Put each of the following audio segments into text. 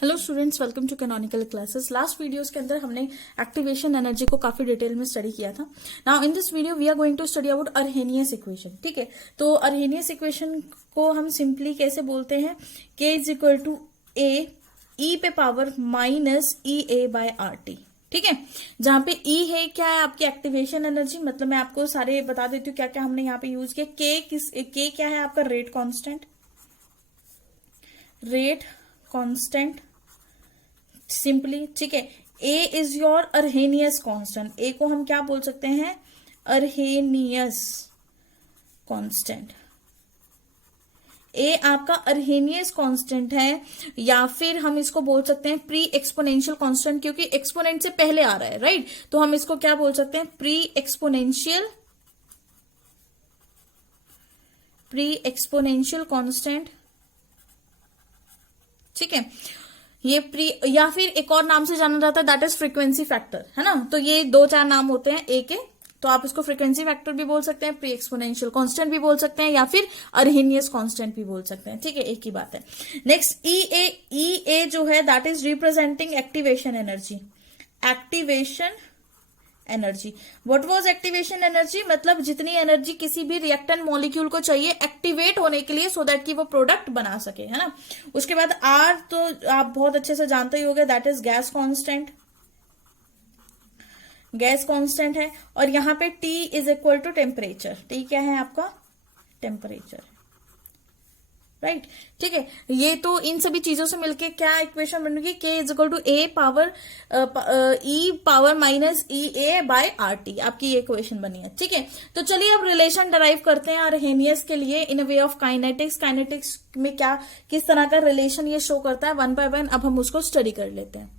Hello students, welcome to canonical classes. Last videos के अंदर हमने एक्टिवेशन एनर्जी को काफी डिटेल में स्टडी किया था। Now in this video we are going to study about Arrhenius equation. ठीक है, तो अर्हेनियस इक्वेशन को हम सिंपली कैसे बोलते हैं, k इज इक्वल टू ए ई पे power minus E A by R T. ठीक है, जहां पे E है क्या है आपकी एक्टिवेशन एनर्जी, मतलब मैं आपको सारे बता देती हूँ क्या क्या हमने यहाँ पे यूज किया। K क्या है आपका रेट कांस्टेंट सिंपली। ठीक है, A is your Arrhenius constant. A को हम क्या बोल सकते हैं, अर्हेनियस कांस्टेंट। A आपका अर्हेनियस कांस्टेंट है, या फिर हम इसको बोल सकते हैं प्री एक्सपोनेंशियल कांस्टेंट, क्योंकि एक्सपोनेंट से पहले आ रहा है, राइट। तो हम इसको क्या बोल सकते हैं, प्री एक्सपोनेंशियल कांस्टेंट। ठीक है, ये या फिर एक और नाम से जाना जाता है, दैट इज फ्रीक्वेंसी फैक्टर, है ना। तो ये दो चार नाम होते हैं ए के, तो आप इसको फ्रीक्वेंसी फैक्टर भी बोल सकते हैं, प्री एक्सपोनेंशियल कांस्टेंट भी बोल सकते हैं, या फिर अर्हेनियस कांस्टेंट भी बोल सकते हैं। ठीक है, एक ही बात है। नेक्स्ट ई ए जो है that is representing activation energy. What was activation energy, मतलब जितनी एनर्जी किसी भी रिएक्टेंट मॉलिक्यूल को चाहिए एक्टिवेट होने के लिए, सो दैट कि वो प्रोडक्ट बना सके, है ना। उसके बाद आर तो आप बहुत अच्छे से जानते ही होंगे, दैट इज गैस कांस्टेंट है। और यहां पे T is equal to temperature. T क्या है आपका, टेम्परेचर, राइट। ठीक है, ये तो इन सभी चीजों से मिलके क्या इक्वेशन बनेगी, K is equal to A power E power minus E A by R T, आपकी ये इक्वेशन बनी है। ठीक है, तो चलिए अब रिलेशन डराइव करते हैं अर्हेनियस के लिए इन अ वे ऑफ काइनेटिक्स में क्या किस तरह का रिलेशन ये शो करता है, वन बाय वन अब हम उसको स्टडी कर लेते हैं।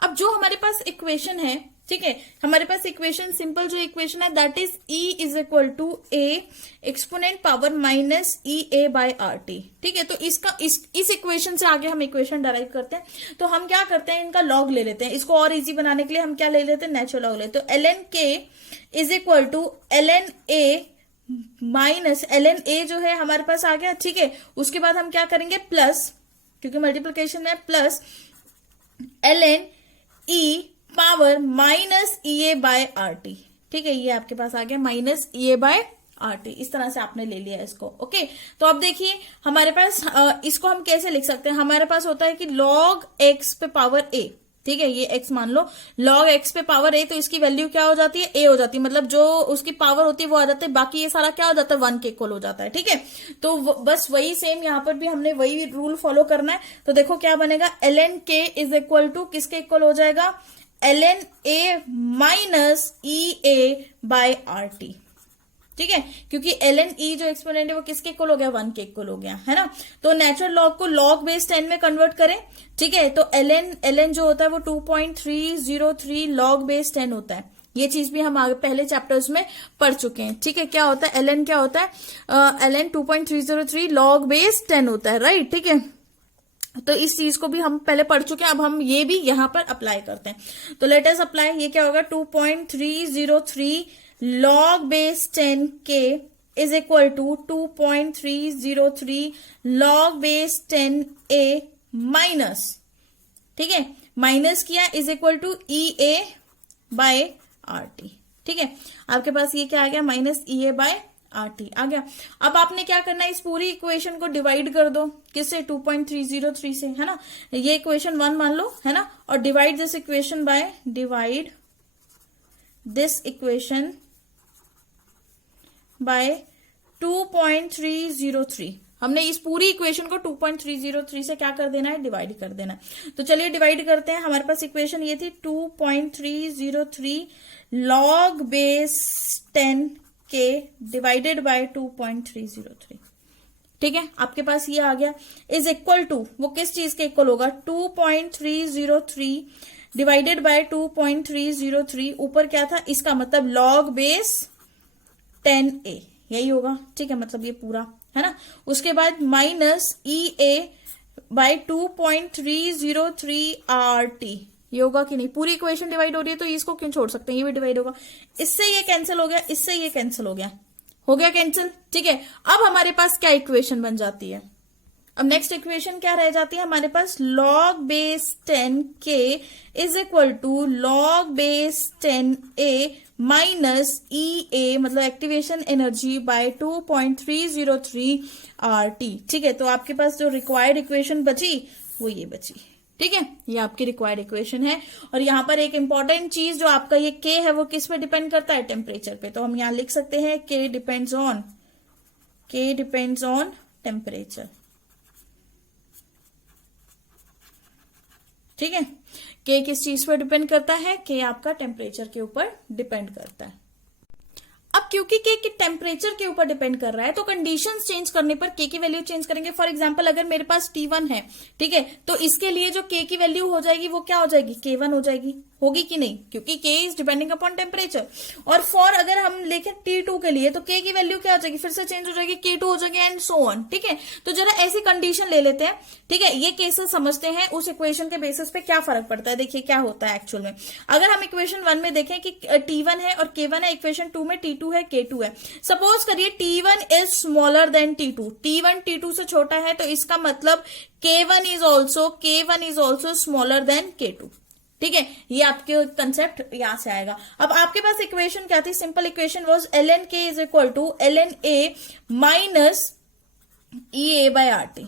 अब जो हमारे पास इक्वेशन है, ठीक है, हमारे पास इक्वेशन सिंपल जो इक्वेशन है that is E is equal to A exponent power minus E A by R T. ठीक है, तो इस इक्वेशन से आगे हम इक्वेशन डराइव करते हैं, तो हम क्या करते हैं, इनका लॉग ले लेते हैं। इसको और इजी बनाने के लिए हम क्या ले लेते हैं, नेचुरल लॉग लेते हैं। तो ln k is equal to ln a minus ln a जो है हमारे पास आ गया। ठीक है, उसके बाद हम क्या करेंगे, प्लस, क्योंकि मल्टीप्लीकेशन में plus ln e power minus E A by R T. ठीक है, ये आपके पास आ गया minus E A by R T. इस तरह से आपने ले लिया इसको। ओके, तो अब देखिए हमारे पास इसको हम कैसे लिख सकते हैं। हमारे पास होता है कि log x पे पावर a। ठीक है, ये x मान लो, log x पे पावर a, तो इसकी वैल्यू क्या हो जाती है, a हो जाती है, मतलब जो उसकी पावर होती है वो आ जाता है, बाकी ये सारा क्या हो जाता है, 1 के इक्वल हो जाता है। ठीक है, तो बस वही सेम यहाँ पर भी हमने वही रूल फॉलो करना है। तो देखो क्या बनेगा, ln k is equal to किसके इक्वल हो जाएगा, ln a minus E A by R T. ठीक है, क्योंकि ln e जो एक्सपोनेंट है वो किसके इक्वल हो गया, 1 के इक्वल हो गया, है ना। तो नेचुरल लॉग को log बेस 10 में कन्वर्ट करें। ठीक है, तो ln जो होता है वो 2.303 log बेस 10 होता है। ये चीज भी हम आगे पहले चैप्टर्स में पढ़ चुके हैं। ठीक है, क्या होता है ln, क्या होता है ln 2.303 log बेस 10 होता है, राइट। ठीक है, तो इस चीज को भी हम पहले पढ़ चुके हैं, अब हम ये भी यहां पर अप्लाई करते हैं। तो लेट अस अप्लाई, ये क्या होगा, 2.303 log base 10 k is equal to 2.303 log base 10 a minus, ठीक है, माइनस किया, is equal to E A by R T. ठीक है, आपके पास ये क्या आ गया, minus E A by R T आ गया। अब आपने क्या करना है, इस पूरी इक्वेशन को डिवाइड कर दो, किससे, 2.303 से, है ना। ये इक्वेशन 1 मान लो, है ना, और डिवाइड दिस इक्वेशन बाय 2.303। हमने इस पूरी इक्वेशन को 2.303 से क्या कर देना है, डिवाइड कर देना है। तो चलिए डिवाइड करते हैं। हमारे पास इक्वेशन ये थी 2.303 log base 10 k divided by 2.303। ठीक है, आपके पास ये आ गया, इज इक्वल टू, वो किस चीज के इक्वल होगा, 2.303 डिवाइडेड बाय 2.303, ऊपर क्या था, इसका मतलब log बेस 10a, यही होगा। ठीक है, मतलब ये पूरा, है ना। उसके बाद minus E A by 2.303 R T, ये होगा कि नहीं, पूरी इक्वेशन डिवाइड हो रही है तो इसको क्यों छोड़ सकते हैं, ये भी डिवाइड होगा, इससे ये कैंसिल हो गया, इससे ये कैंसिल हो गया कैंसिल। ठीक है, अब हमारे पास क्या इक्वेशन बन जाती है, अब नेक्स्ट इक्वेशन क्या रह जाती है हमारे पास, log base 10k is equal to log बेस 10a माइनस EA मतलब एक्टिवेशन एनर्जी बाय 2.303 RT। ठीक है, तो आपके पास जो रिक्वायर्ड इक्वेशन बची वो ये बची। ठीक है, ये आपकी रिक्वायर्ड इक्वेशन है। और यहां पर एक इंपॉर्टेंट चीज जो आपका ये K है वो किस पे डिपेंड करता है, टेम्परेचर पे। तो हम यहां लिख सकते हैं K डिपेंड्स ऑन टेम्परेचर। ठीक है, K किस चीज पर डिपेंड करता है, K आपका टेम्परेचर के ऊपर डिपेंड करता है। अब क्योंकि K के टेम्परेचर के ऊपर डिपेंड कर रहा है तो कंडीशंस चेंज करने पर K की वैल्यू चेंज करेंगे। फॉर एग्जांपल अगर मेरे पास T1 है, ठीक है, तो इसके लिए जो K की वैल्यू हो जाएगी वो क्या हो जाएगी, K1 हो जाएगी, होगी कि नहीं, क्योंकि K is depending upon temperature. और फॉर अगर हम लिखें T2 के लिए तो K की वैल्यू क्या हो जाएगी, फिर से चेंज हो जाएगी, K2 हो जाएगी एंड सो ऑन। ठीक है, तो जरा ऐसी कंडीशन ले लेते हैं। ठीक है, ये केसेस समझते हैं, उस इक्वेशन के बेसिस पे क्या फर्क पड़ता है। देखिए क्या होता है एक्चुअल में। अगर हम इक्वेशन 1 में देखें कि T1 है और K1 है, इक्वेशन 2 में T2 है, K2 है। सपोज करिए T1 is smaller than T2, T1 T2 से छोटा है, तो इसका मतलब K1 is also smaller than K2। ठीक है, ये आपके कंसेप्ट यहां से आएगा। अब आपके पास इक्वेशन क्या थी, simple equation was ln K is equal to ln A minus EA by RT।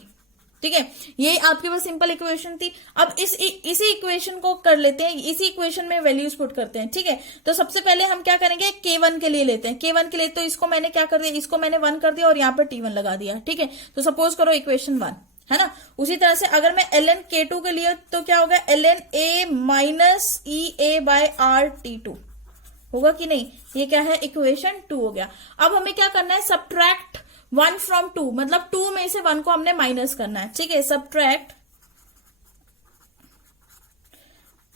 ठीक है, ये आपके पास सिंपल इक्वेशन थी। अब इसी इक्वेशन को कर लेते हैं, इसी इक्वेशन में वैल्यूज पुट करते हैं। ठीक है, तो सबसे पहले हम क्या करेंगे, K1 के लिए लेते हैं। K1 के लिए तो इसको मैंने क्या कर दिया, इसको मैंने 1 कर दिया और यहाँ पर T1 लगा दिया। ठीक है, तो सपोज करो इक्वेशन 1 है ना। उसी तरह से अगर मैं ln K2 के लिए तो क्या होगा, ln A minus EA by RT2 होगा कि नहीं, ये क्या है, इक्वेशन 2 हो गया। अब हमें क्या करना है, सब्ट्रैक्ट 1 फ्रॉम 2, मतलब 2 में से 1 को हमने माइनस करना है। ठीक है, सब्ट्रैक्ट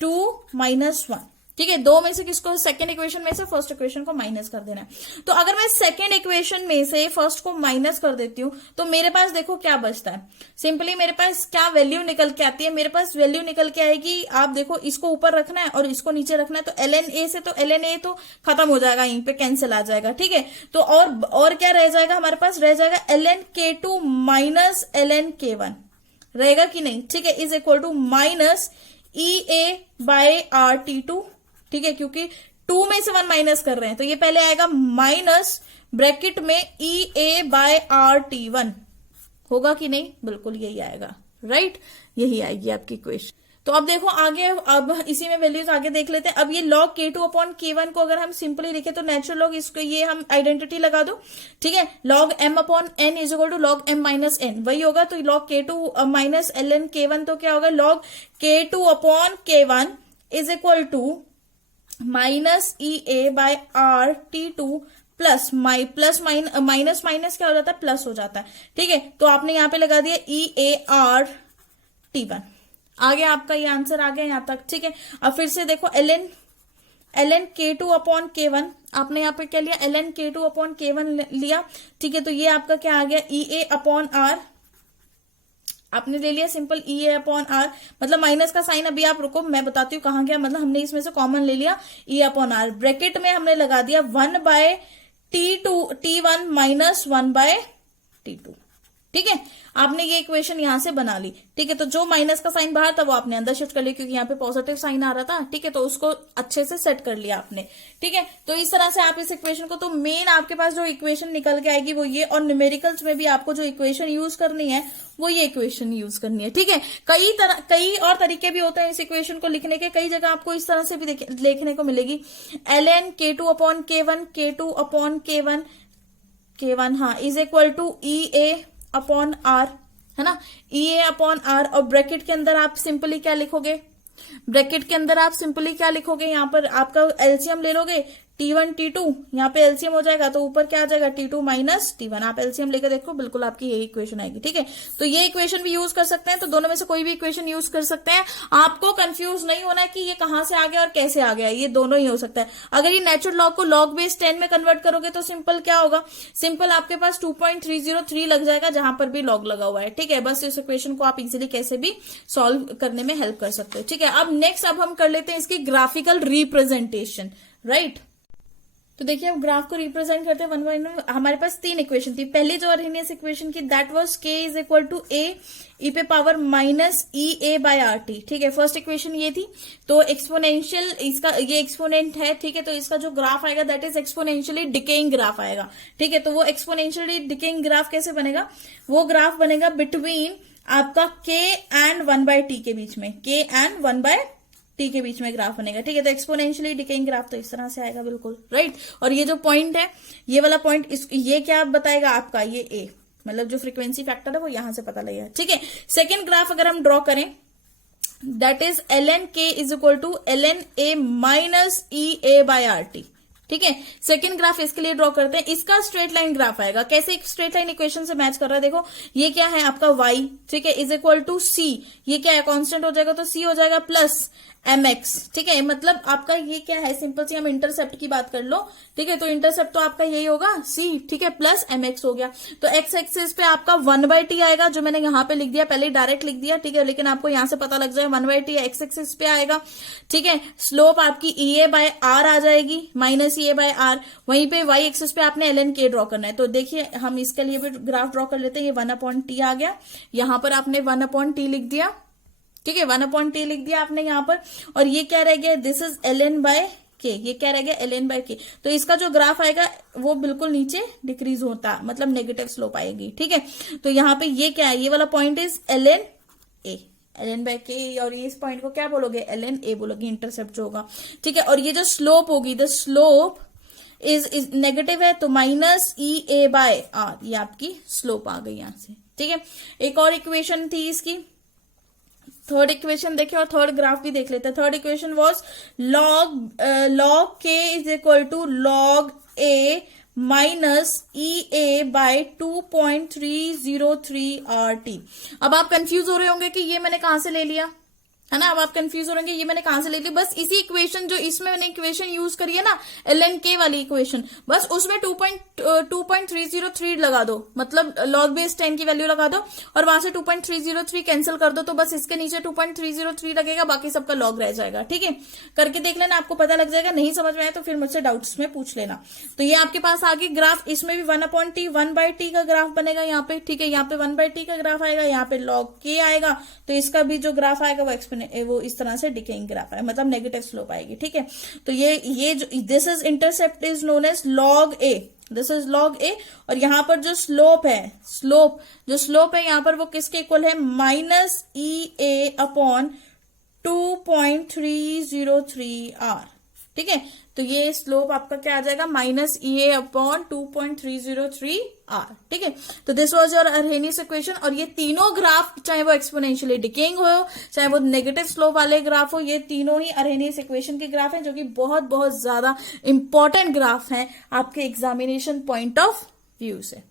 2 माइनस 1। ठीक है, 2 में से किसको, सेकेंड इक्वेशन में से फर्स्ट इक्वेशन को माइनस कर देना है। तो अगर मैं सेकेंड इक्वेशन में से फर्स्ट को माइनस कर देती हूं तो मेरे पास देखो क्या बचता है, सिंपली मेरे पास क्या वैल्यू निकल के आती है, मेरे पास वैल्यू निकल के आएगी, आप देखो इसको ऊपर रखना है और इसको नीचे रखना है। तो ln A से तो ln A तो खत्म हो जाएगा, यहीं पे कैंसिल आ जाएगा। ठीक है, तो और क्या रह जाएगा हमारे पास, रह जाएगा ln K2 minus ln K1 रहेगा कि नहीं। ठीक है, is equal to minus EA by RT2। ठीक है, क्योंकि 2 में से 1 माइनस कर रहे हैं तो ये पहले आएगा माइनस ब्रैकेट में EA बाय RT1 होगा कि नहीं, बिल्कुल यही आएगा, राइट, यही आएगी आपकी इक्वेशन। तो अब देखो आगे, अब इसी में वैल्यूज आगे देख लेते हैं। अब ये log K2 अपॉन K1 को अगर हम सिंपली लिखे तो नेचुरल लॉग, इसको ये हम आइडेंटिटी लगा दो। ठीक है, log M upon N is equal to log M minus N, वही होगा। तो log K2 minus ln K1 तो क्या होगा, log K2 upon K1 is equal to minus EA by RT2 plus minus minus क्या हो जाता है, प्लस हो जाता है। ठीक है, तो आपने यहां पे लगा दिया EART1, आ गया आपका ये आंसर, आ गया यहां तक। ठीक है, अब फिर से देखो ln K2 अपॉन K1, आपने यहाँ पे क्या लिया, ln K2 अपॉन K1 लिया। ठीक है, तो ये आपका क्या आ गया, EA अपॉन R आपने ले लिया, सिंपल EA अपॉन R, मतलब माइनस का साइन अभी आप रुको, मैं बताती हूँ कहां गया, मतलब हमने इसमें से कॉमन ले लिया E अपॉन R, ब्रैकेट में हमने लगा दिया 1 bye T1 minus 1 bye T2। ठीक है, आपने ये इक्वेशन यहां से बना ली। ठीक है, तो जो माइनस का साइन बाहर था वो आपने अंदर शिफ्ट कर लिया, क्योंकि यहाँ पे पॉजिटिव साइन आ रहा था। ठीक है, तो उसको अच्छे से सेट कर लिया आपने। ठीक है, तो इस तरह से आप इस इक्वेशन को, तो मेन आपके पास जो इक्वेशन निकल के आएगी वो ये, और न्यूमेरिकल्स में भी आपको जो इक्वेशन यूज करनी है वो ये इक्वेशन यूज करनी है। ठीक है, कई और तरीके भी होते हैं इस इक्वेशन को लिखने के, कई जगह आपको इस तरह से भी लिखने को मिलेगी, ln K2 upon K1 upon K1 हाँ is equal to EA upon R, है ना, EA अपॉन R। और ब्रैकेट के अंदर आप सिंपली क्या लिखोगे, यहाँ पर आपका एलसीएम ले लोगे, T1 T2, यहाँ पे एलसीएम हो जाएगा तो ऊपर क्या आ जाएगा, T2 माइनस T1, आप एलसीएम लेकर देखो, बिल्कुल आपकी यही इक्वेशन आएगी। ठीक है, तो ये इक्वेशन भी यूज कर सकते हैं, तो दोनों में से कोई भी इक्वेशन यूज कर सकते हैं। आपको कंफ्यूज नहीं होना है कि ये कहां से आ गया और कैसे आ गया, ये दोनों ही हो सकता है। अगर ये नेचुरल लॉग को log बेस 10 में कन्वर्ट करोगे तो सिंपल क्या होगा, सिंपल आपके पास 2.303 लग जाएगा, जहां पर भी लॉग लगा हुआ है। ठीक है, बस इस इक्वेशन को आप इजिली कैसे भी सॉल्व करने में हेल्प कर सकते हो। ठीक है, अब नेक्स्ट अब हम कर लेते हैं इसकी ग्राफिकल रिप्रेजेंटेशन, राइट। तो देखिए अब ग्राफ को रिप्रेजेंट करते हैं 1/1। हमारे पास 3 इक्वेशन थी। पहली जो अर्हेनियस इक्वेशन की that was k is equal to a e पे power minus E A by R T. ठीक है, फर्स्ट इक्वेशन ये थी। तो एक्सपोनेंशियल इसका ये एक्सपोनेंट है। ठीक है, तो इसका जो ग्राफ आएगा that is exponentially decaying graph आएगा। ठीक है, तो वो एक्सपोनेंशियली डिकेइंग ग्राफ कैसे बनेगा? वो ग्राफ बनेगा बिटवीन आपका k एंड 1/t के बीच में, k एंड 1/t के बीच में ग्राफ बनेगा। ठीक है, तो एक्सपोनेंशियली डिकेइंग ग्राफ तो इस तरह से आएगा बिल्कुल, राइट। और ये जो पॉइंट है, ये वाला पॉइंट, ये क्या बताएगा आपका? ये a, मतलब जो फ्रीक्वेंसी फैक्टर है वो यहां से पता लगेगा। ठीक है, सेकेंड ग्राफ अगर हम ड्रॉ करें that is ln k is equal to ln a minus E A by R T. ठीक है, सेकंड ग्राफ इसके लिए ड्रॉ करते हैं। इसका स्ट्रेट लाइन ग्राफ आएगा। कैसे एक स्ट्रेट लाइन इक्वेशन से मैच कर रहा है? देखो ये क्या है आपका y, ठीक है, इज इक्वल टू c। ये क्या है? कांस्टेंट हो जाएगा तो c हो जाएगा प्लस mx। ठीक है, मतलब आपका ये क्या है? सिंपल सी हम इंटरसेप्ट की बात कर लो। ठीक है, तो इंटरसेप्ट तो आपका यही होगा c। ठीक है, प्लस mx हो गया। तो x एक्सिस पे आपका 1/t आएगा, जो मैंने यहां पे लिख दिया, पहले डायरेक्ट लिख दिया। ठीक है, लेकिन आपको यहां से पता लग जाए 1/t x एक्सिस पे आएगा। ठीक है, स्लोप आपकी ई ए बाय आर आ जाएगी, minus E A by R. वहीं पे y एक्सिस पे आपने ln k ड्रॉ करना है। तो देखिए हम इसके लिए भी ग्राफ ड्रॉ कर लेते हैं। ये 1/t आ गया, यहां पर आपने 1/t लिख दिया। ठीक है, 1/t लिख दिया आपने यहां पर। और ये क्या रह गया? This is ln by k। ये क्या रह गया? ln by k। तो इसका जो ग्राफ आएगा वो बिल्कुल नीचे डिक्रीज होता, मतलब नेगेटिव स्लोप आएगी। ठीक है, तो यहाँ पे ये क्या है? ये वाला point is ln a, ln by k। और ये इस पॉइंट को क्या बोलोगे? ln a बोलोगे, इंटरसेप्ट जो होगा। ठीक है, और ये जो स्लोप होगी, द स्लोप इज नेगेटिव है, तो minus E A by R, ये आपकी स्लोप आ गई यहां से। ठीक है, एक और इक्वेशन थी इसकी, थर्ड इक्वेशन देखें और थर्ड ग्राफ भी देख लेते हैं। Third equation was log k is equal to log a minus E A by 2.303 RT। अब आप कंफ्यूज हो रहे होंगे कि ये मैंने कहां से ले लिया, है ना? अब आप कंफ्यूज हो रहे हैं ये मैंने कहां से ले ली। बस इसी इक्वेशन जो इसमें मैंने इक्वेशन यूज करी है ना, ln k वाली इक्वेशन, बस उसमें 2.303 लगा दो, मतलब log बेस 10 की वैल्यू लगा दो और वहां से 2.303 कैंसिल कर दो, तो बस इसके नीचे 2.303 लगेगा, बाकी सबका log रह जाएगा। ठीक है, करके देख लेना, आपको पता लग जाएगा। नहीं समझ में आया तो फिर मुझसे डाउट्स में पूछ लेना। तो ये आपके पास आगे ग्राफ, इसमें भी 1/t 1/t का ग्राफ बनेगा यहाँ पे। ठीक है, यहाँ पे 1/t का ग्राफ आएगा, यहाँ पे log k आएगा, तो इसका भी जो ग्राफ आएगा वो इस तरह से डिकेइंग ग्राफ है, मतलब नेगेटिव स्लोप आएगी। ठीक है, तो ये जो this is intercept is known as log a, this is log a। और यहां पर जो स्लोप है, जो स्लोप है यहां पर वो किसके इक्वल है? माइनस ई ए अपॉन 2.303 r। ठीक है, तो ये स्लोप आपका क्या आ जाएगा? माइनस ई ए अपॉन 2.303 r। ठीक है, तो दिस वाज योर अर्हेनियस इक्वेशन। और ये तीनों ग्राफ, चाहे वो एक्सपोनेंशियली डिकेइंग हो, चाहे वो नेगेटिव स्लोप वाले ग्राफ हो, ये तीनों ही अर्हेनियस इक्वेशन के ग्राफ हैं, जो कि बहुत बहुत ज्यादा इंपॉर्टेंट ग्राफ हैं आपके एग्जामिनेशन पॉइंट ऑफ व्यू से।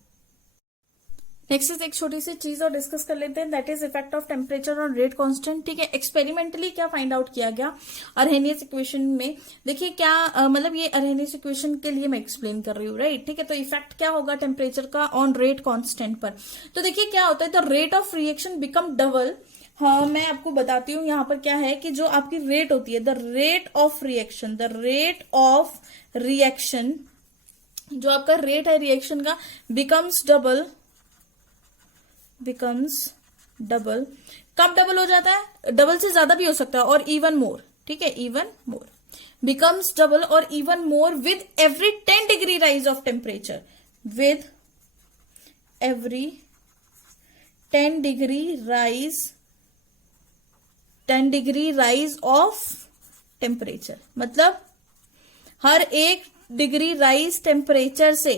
नेक्स्ट एक छोटी सी चीज और डिस्कस कर लेते हैं, that is effect of temperature on rate constant. ठीक है, एक्सपेरिमेंटली क्या फाइंड आउट किया गया अर्हेनियस इक्वेशन में? देखिए क्या मतलब ये अर्हेनियस इक्वेशन के लिए मैं एक्सप्लेन कर रही हूँ, राइट। ठीक है, तो इफेक्ट क्या होगा टेम्परेचर का ऑन रेट कांस्टेंट पर? तो देखिए क्या होता है, the rate of reaction become double. हाँ, मैं आपको बताती हूँ यहाँ पर क्या है कि जो आपकी रेट होती है, द रेट ऑफ रिएक्शन, जो आपका रेट है रिएक्शन का, बिकम्स डबल। कब डबल हो जाता है? डबल से ज्यादा भी हो सकता है, और इवन मोर। ठीक है, इवन मोर बिकम्स डबल और even more with every 10 degree rise of temperature, with every 10 degree rise of temperature. मतलब हर 1 डिग्री राइज टेम्परेचर से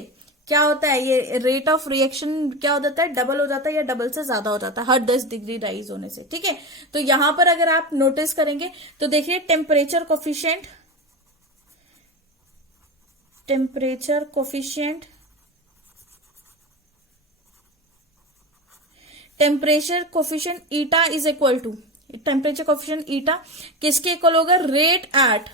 क्या होता है, ये रेट ऑफ रिएक्शन क्या हो जाता है? डबल हो जाता है, या डबल से ज्यादा हो जाता है हर 10 डिग्री राइज होने से। ठीक है, तो यहां पर अगर आप नोटिस करेंगे तो देखिए temperature coefficient eta is equal to, temperature coefficient eta किसके इक्वल होगा? Rate at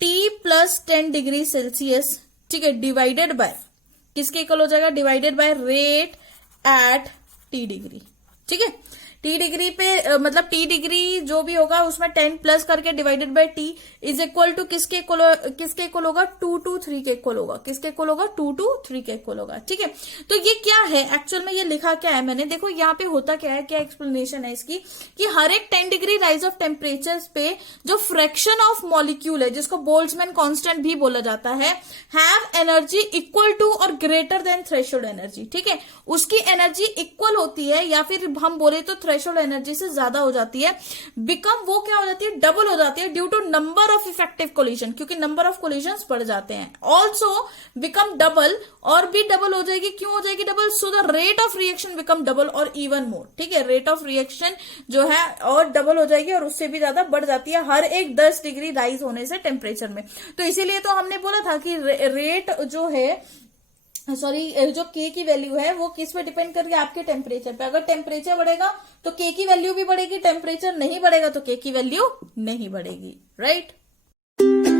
T plus 10 degree Celsius. ठीक है, डिवाइडेड बाय किसके इक्वल हो जाएगा? Divided by rate at T degree. ठीक है, टी डिग्री पे मतलब टी डिग्री जो भी होगा उसमें 10 प्लस करके divided by T is equal to किसके इक्वल होगा, 2 to 3 के इक्वल होगा। किसके इक्वल होगा, 2 to 3 के इक्वल होगा। ठीक है, तो ये क्या है एक्चुअल में, ये लिखा क्या है मैंने, देखो यहाँ पे होता क्या है, क्या एक्सप्लेनेशन है इसकी, कि हर एक 10 डिग्री राइज ऑफ टेम्परेचर पे जो फ्रैक्शन ऑफ मॉलिक्यूल है, जिसको बोल्ट्जमैन कांस्टेंट भी बोला जाता है, हैव एनर्जी इक्वल टू और ग्रेटर देन थ्रेशोल्ड एनर्जी। ठीक है, उसकी एनर्जी इक्वल होती है या फिर हम बोले तो थ्रेशोल्ड एनर्जी से ज्यादा हो जाती है, बिकम वो क्या हो जाती है, डबल हो जाती है due to number of effective collision, क्योंकि नंबर ऑफ कोलिजन बढ़ जाते हैं। ऑल्सो बिकम डबल, और भी डबल हो जाएगी, क्यों हो जाएगी double, so the rate of reaction become double और इवन मोर। ठीक है, रेट ऑफ रिएक्शन जो है और डबल हो जाएगी और उससे भी ज्यादा बढ़ जाती है हर एक 10 डिग्री राइज होने से टेम्परेचर में। तो इसीलिए तो हमने बोला था कि रेट जो है, सॉरी, जो के की वैल्यू है वो किस पे डिपेंड कर रही है, आपके टेम्परेचर पे। अगर टेम्परेचर बढ़ेगा तो के की वैल्यू भी बढ़ेगी, टेम्परेचर नहीं बढ़ेगा तो के की वैल्यू नहीं बढ़ेगी। राइट।